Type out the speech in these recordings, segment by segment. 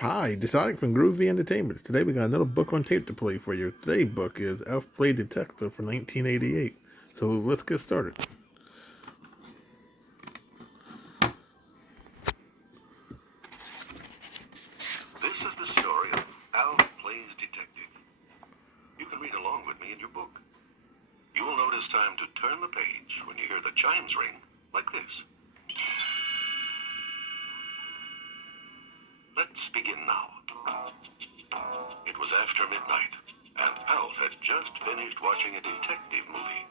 Hi, Desonic from Groovy Entertainment. Today we got another book on tape to play for you. Today's book is Elf Play Detective from 1988. So let's get started. This is the story of Alf Plays Detective. You can read along with me in your book. You will know it is time to turn the page when you hear the chimes ring like this. Let's begin now. It was after midnight, and Alf had just finished watching a detective movie.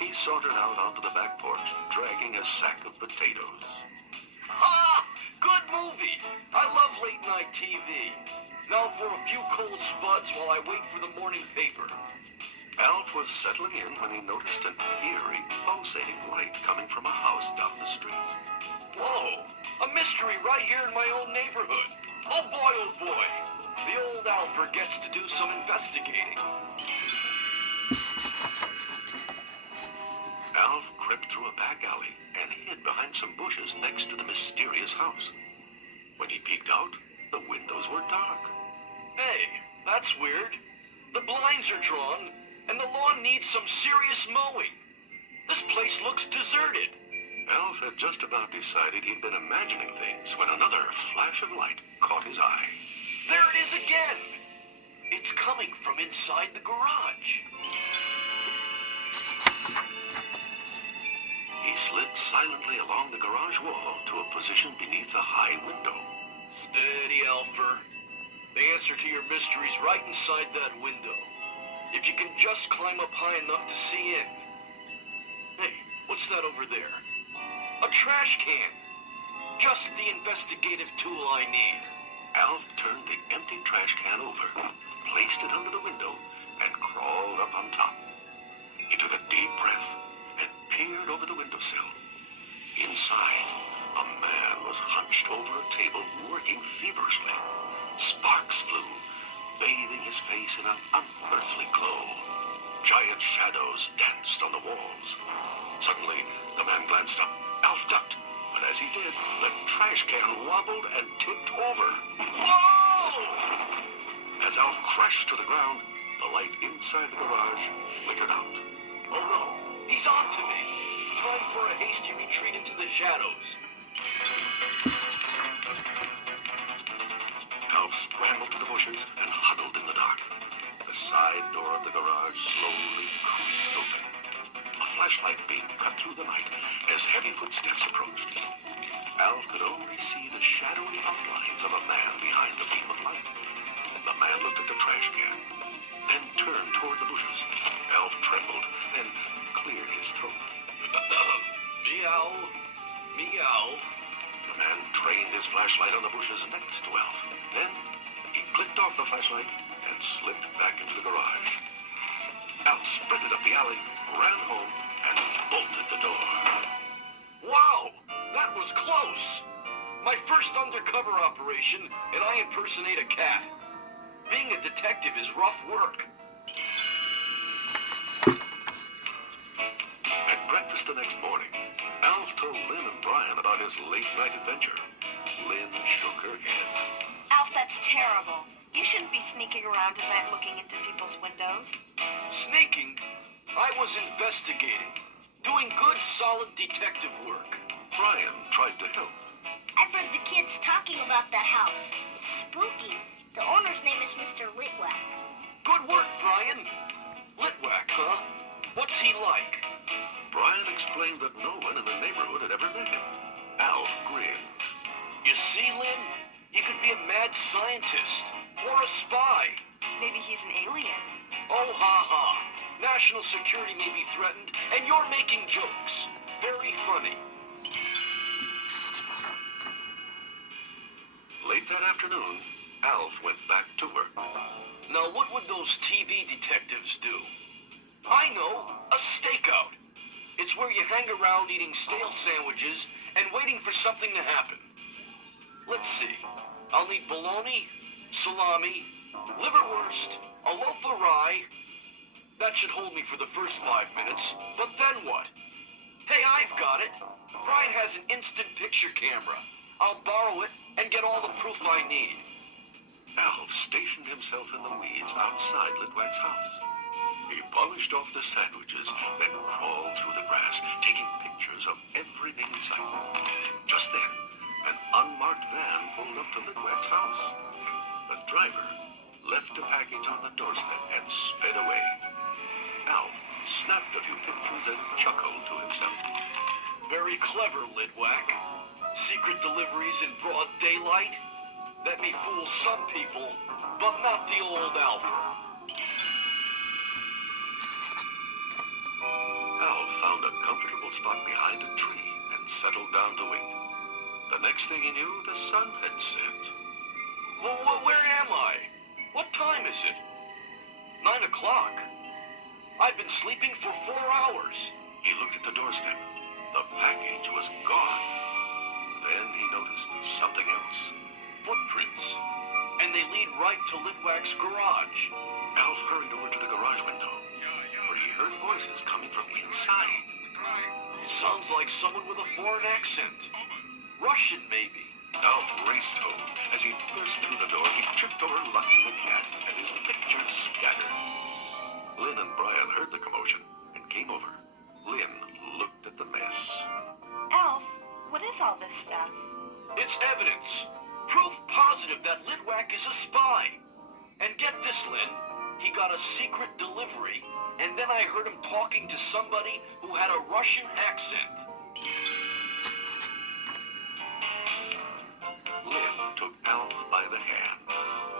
He sauntered out onto the back porch, dragging a sack of potatoes. Ah! Good movie! I love late night TV. Now for a few cold spuds while I wait for the morning paper. Alf was settling in when he noticed an eerie, pulsating light coming from a house down the street. Whoa! A mystery right here in my own neighborhood. Oh boy, the old Alfer gets to do some investigating. Alf crept through a back alley and hid behind some bushes next to the mysterious house. When he peeked out, the windows were dark. Hey, that's weird. The blinds are drawn, and the lawn needs some serious mowing. This place looks deserted. Alf had just about decided he'd been imagining things when another flash of light caught his eye. There it is again! It's coming from inside the garage. He slid silently along the garage wall to a position beneath a high window. Steady, Alfer. The answer to your mystery's right inside that window. If you can just climb up high enough to see in. Hey, what's that over there? A trash can. Just the investigative tool I need. Alf turned the empty trash can over, placed it under the window, and crawled up on top. He took a deep breath and peered over the windowsill. Inside, a man was hunched over a table, working feverishly. Sparks flew, bathing his face in an unearthly glow. Giant shadows danced on the walls. Suddenly, the man glanced up. Alf ducked, but as he did, the trash can wobbled and tipped over. Whoa! As Alf crashed to the ground, the light inside the garage flickered out. Oh no, he's on to me. Time for a hasty retreat into the shadows. Alf scrambled to the bushes and huddled in the dark. The side door of the garage slowly creaked open. A flashlight beam cut through the night as heavy footsteps approached. Alf could only see the shadowy outlines of a man behind the beam of light. The man looked at the trash can, then turned toward the bushes. Alf trembled and cleared his throat. Meow. Meow. The man trained his flashlight on the bushes next to Alf. Then he clicked off the flashlight and slipped back into the garage. Alf sprinted up the alley, ran home, and bolted the door. Wow, that was close. My first undercover operation, and I impersonate a cat. Being a detective is rough work. At breakfast the next morning, Alf told Lynn and Brian about his late-night adventure. Lynn shook her head. Alf, that's terrible. You shouldn't be sneaking around at night looking into people's windows. Sneaking? I was investigating. Doing good, solid detective work. Brian tried to help. I've heard the kids talking about that house. It's spooky. The owner's name is Mr. Litwack. Good work, Brian. Litwack, huh? What's he like? Brian explained that no one in the neighborhood had ever met him. Alf grinned. You see, Lynn? You could be a mad scientist. Or a spy. Maybe he's an alien. Oh, ha-ha. National security may be threatened, and you're making jokes. Very funny. Late that afternoon, Alf went back to work. Now, what would those TV detectives do? I know, a stakeout. It's where you hang around eating stale sandwiches and waiting for something to happen. Let's see. I'll need bologna, salami, liverwurst, a loaf of rye. That should hold me for the first 5 minutes. But then what? Hey, I've got it. Brian has an instant picture camera. I'll borrow it and get all the proof I need. Alf stationed himself in the weeds outside Litwack's house. He polished off the sandwiches, then crawled through the grass, taking pictures of everything in sight. Just then, an unmarked van pulled up to Litwack's house. The driver left a package on the doorstep and sped away. Alf snapped a few pictures and chuckled to himself. Very clever, Litwack. Secret deliveries in broad daylight? That may fool some people, but not the old Alfred. Alf found a comfortable spot behind a tree and settled down to wait. The next thing he knew, the sun had set. Well, where am I? What time is it? 9 o'clock. I've been sleeping for 4 hours. He looked at the doorstep. The package was gone. Then he noticed something else. Footprints. And they lead right to Litwack's garage. Alf hurried over to the garage window, where he heard voices coming from inside. It sounds like someone with a foreign accent. Russian, maybe. Alf raced home. As he burst through the door, he tripped over Lucky the cat, and his pictures scattered. Lynn and Brian heard the commotion and came over. Lynn looked at the mess. Alf, what is all this stuff? It's evidence. Proof positive that Litwack is a spy. And get this, Lynn. He got a secret delivery, and then I heard him talking to somebody who had a Russian accent. Lynn took Alf by the hand.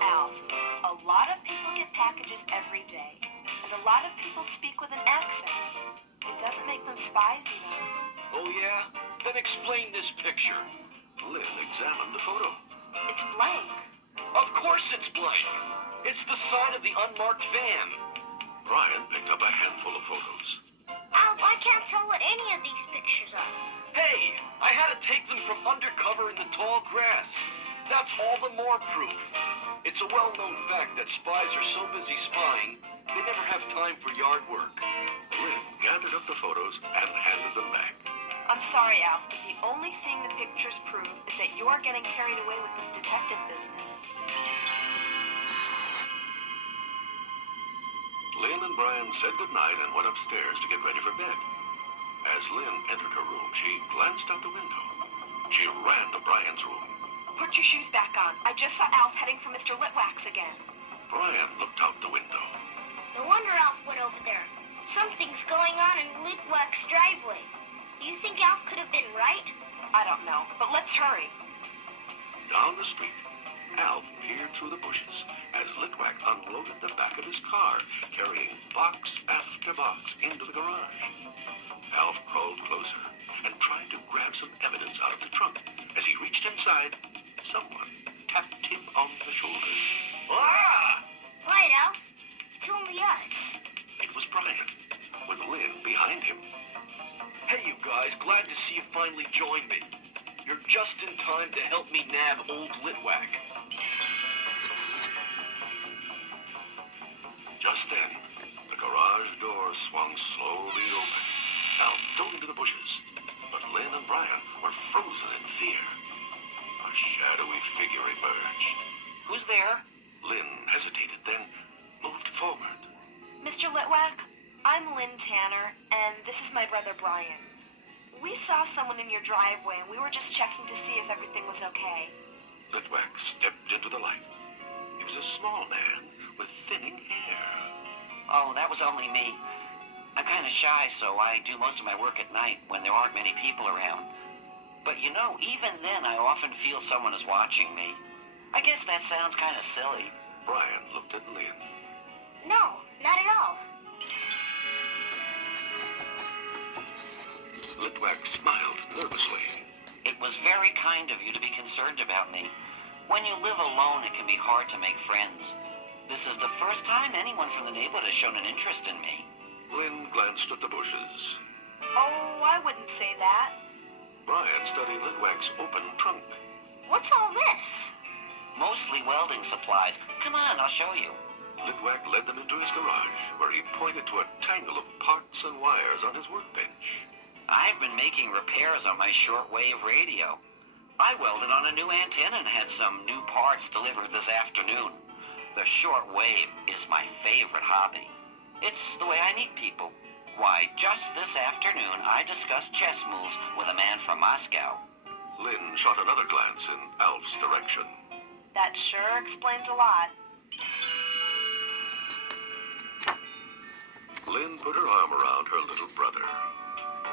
Alf, a lot of people get packages every day, and a lot of people speak with an accent. It doesn't make them spies, you know. Oh, yeah? Then explain this picture. Lynn examined the photo. It's blank. Of course it's blank. It's the sign of the unmarked van. Brian picked up a handful of photos. Alf, I can't tell what any of these pictures are. Hey, I had to take them from undercover in the tall grass. That's all the more proof. It's a well-known fact that spies are so busy spying, they never have time for yard work. Lynn gathered up the photos and handed them back. I'm sorry, Alf, but the only thing the pictures prove is that you're getting carried away with this detective business. Lynn and Brian said goodnight and went upstairs to get ready for bed. As Lynn entered her room, she glanced out the window. She ran to Brian's room. Put your shoes back on. I just saw Alf heading for Mr. Litwack's again. Brian looked out the window. No wonder Alf went over there. Something's going on in Litwack's driveway. Do you think Alf could have been right? I don't know, but let's hurry. Down the street, Alf peered through the bushes as Litwack unloaded the back of his car, carrying box after box into the garage. Alf crawled closer and tried to grab some evidence out of the trunk. As he reached inside, someone tapped him on the shoulder. Ah! Quiet, Alf. It's only us. It was Brian, with Lynn behind him. Hey, you guys, glad to see you finally joined me. You're just in time to help me nab old Litwack. Just then, the garage door swung slowly open. Alf dove into the bushes, but Lynn and Brian were frozen in fear. A shadowy figure emerged. Who's there? Lynn hesitated, then moved forward. Mr. Litwack, I'm Lynn Tanner, and this is my brother Brian. We saw someone in your driveway, and we were just checking to see if everything was okay. Litwack stepped into the light. He was a small man with thinning hair. Oh, that was only me. I'm kind of shy, so I do most of my work at night when there aren't many people around. But you know, even then I often feel someone is watching me. I guess that sounds kind of silly. Brian looked at Lynn. No, not at all. Litwack smiled nervously. It was very kind of you to be concerned about me. When you live alone, it can be hard to make friends. This is the first time anyone from the neighborhood has shown an interest in me. Lynn glanced at the bushes. Oh, I wouldn't say that. Brian studied Litwack's open trunk. What's all this? Mostly welding supplies. Come on, I'll show you. Litwack led them into his garage, where he pointed to a tangle of parts and wires on his workbench. I've been making repairs on my shortwave radio. I welded on a new antenna and had some new parts delivered this afternoon. The short wave is my favorite hobby. It's the way I meet people. Why, just this afternoon, I discussed chess moves with a man from Moscow. Lynn shot another glance in Alf's direction. That sure explains a lot. Lynn put her arm around her little brother.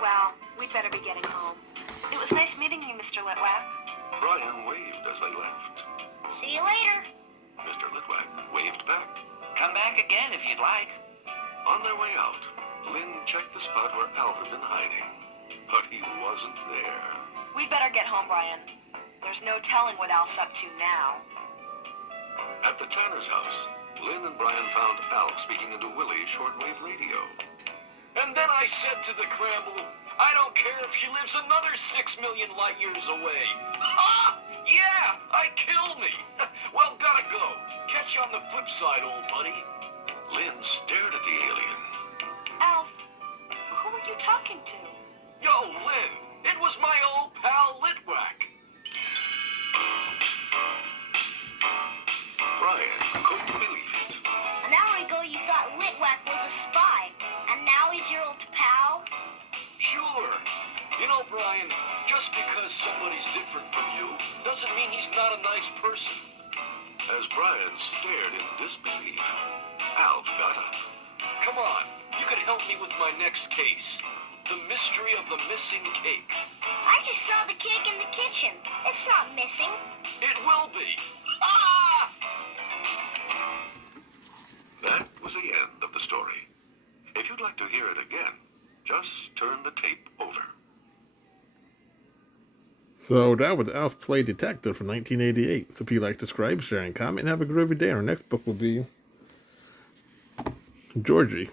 Well, we'd better be getting home. It was nice meeting you, Mr. Litwack. Brian waved as they left. See you later. Mr. Litwack waved back. Come back again if you'd like. On their way out, Lynn checked the spot where Alf had been hiding, but he wasn't there. We'd better get home, Brian. There's no telling what Alf's up to now. At the Tanner's house, Lynn and Brian found Alf speaking into Willie's shortwave radio. And then I said to the Cramble, I don't care if she lives another 6 million light years away. Ah! Yeah! Kill me! Well, gotta go. Catch you on the flip side, old buddy. Lynn stared at the alien. Alf, who were you talking to? Yo, Lynn, it was my old pal Litwack. Brian couldn't believe it. An hour ago you thought Litwack was a spy, and now he's your old pal? Sure. You know, Brian, just because somebody's different from you doesn't mean he's not a nice person. As Brian stared in disbelief, Alf got up. Come on, you could help me with my next case. The mystery of the missing cake. I just saw the cake in the kitchen. It's not missing. It will be. Ah! That was the end of the story. If you'd like to hear it again, just turn the tape over. So that was Alf Play Detective from 1988. So if you like, subscribe, share, and comment, and have a groovy day. Our next book will be Georgie.